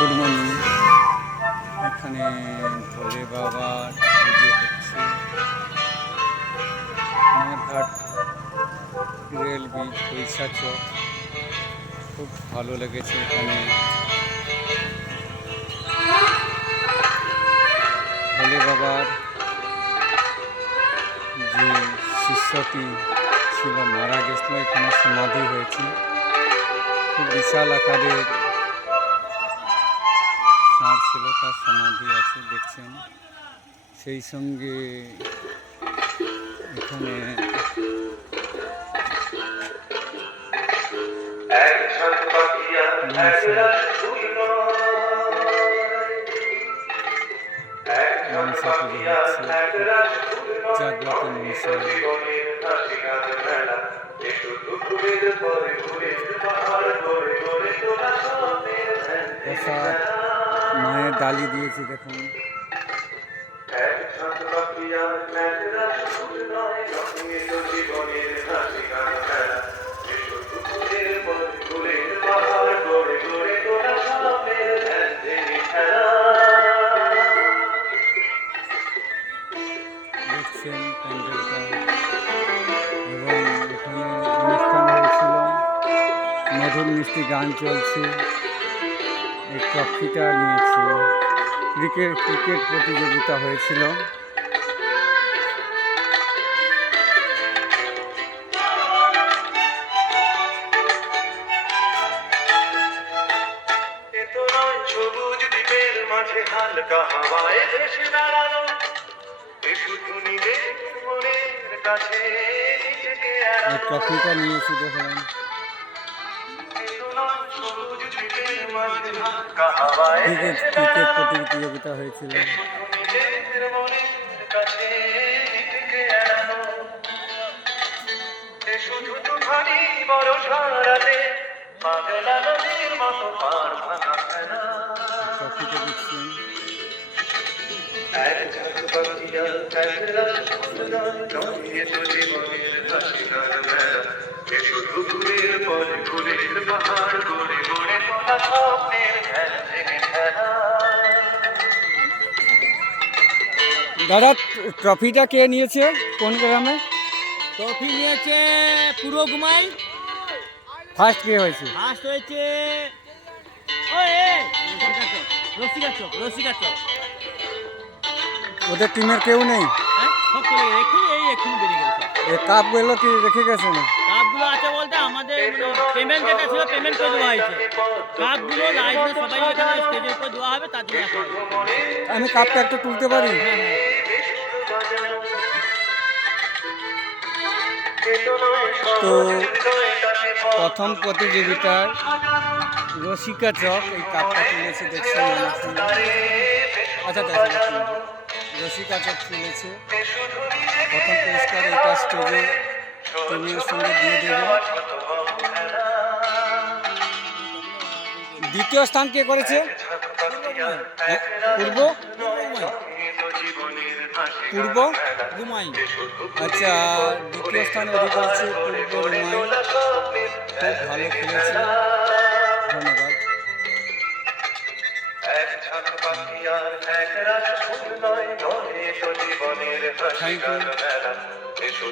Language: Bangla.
Good morning. এখানে ভোলে বাবার পুজো হচ্ছে। নারঘাট রেল ব্রিজ পৈশা চক, খুব ভালো লেগেছে এখানে। ভোলে বাবার যে শিষ্যটি ছিল মারা গেছিল, এখানে সমাধি হয়েছে। খুব বিশাল আকারের ষাঁড় ছিল, তার সমাধি আছে দেখছেন। সেই সঙ্গে এখানে মনসা পুজো হচ্ছে, জাগ্রত মনসা। প্রসাদ মায়ের ডালি দিয়েছে দেখুন। দেখছেন প্যান্ডেলটা, এবং এখানে অনুষ্ঠান হয়েছিল, মধুর মিষ্টি গান চলছে। এই ট্রফিটা নিয়েছে, ক্রিকেট প্রতিযোগিতা হয়েছিল। সবুজ দ্বীপের মাঝে হালকা হাওয়ায় ভেসে বেড়ানো, ট্রফিটা নিয়েছি দেখুন। ক্রিকেট প্রতিযোগিতা হয়েছিল। ট্রফিটা দিচ্ছেন। দাদা, ট্রফিটা কে নিয়েছে, কোন গ্রামে? ট্রফি নিয়েছে পূর্ব ঘুমাই। ফার্স্ট কে হয়েছে? ফার্স্ট হয়েছে রসিকা চক। ওদের টিমের কেউ নেই? সব চলে গেছে, এক্ষুনি বেরিয়ে গেছে। এই কাপগুলো কি রেখে গেছে না? কাপগুলো আছে বলতে আমাদের পেমেন্ট যেটা ছিল পেমেন্ট করে দেওয়া হয়েছে। কাপগুলো লাইনে সবাই এখানে স্টেজের উপর দেওয়া হবে, তার জন্য আমি কাপটা একটু তুলতে পারি? তো প্রথম প্রতিযোগিতার রসিকা চক এই কাপটা তুলেছে দেখছেন আমার সঙ্গে। আচ্ছা দেখুন, রসিকা চক তুলেছে প্রথম পুরস্কার। এটা স্টেজে টিমের সঙ্গে দিয়ে দেবে। দ্বিতীয় স্থান কে করেছে? পূর্ব ঘুমাই। আচ্ছা, দ্বিতীয় স্থানে অধিকার করেছে পূর্ব ঘুমাই। খুব ভালো খেলেছে, ধন্যবাদ। Thank you.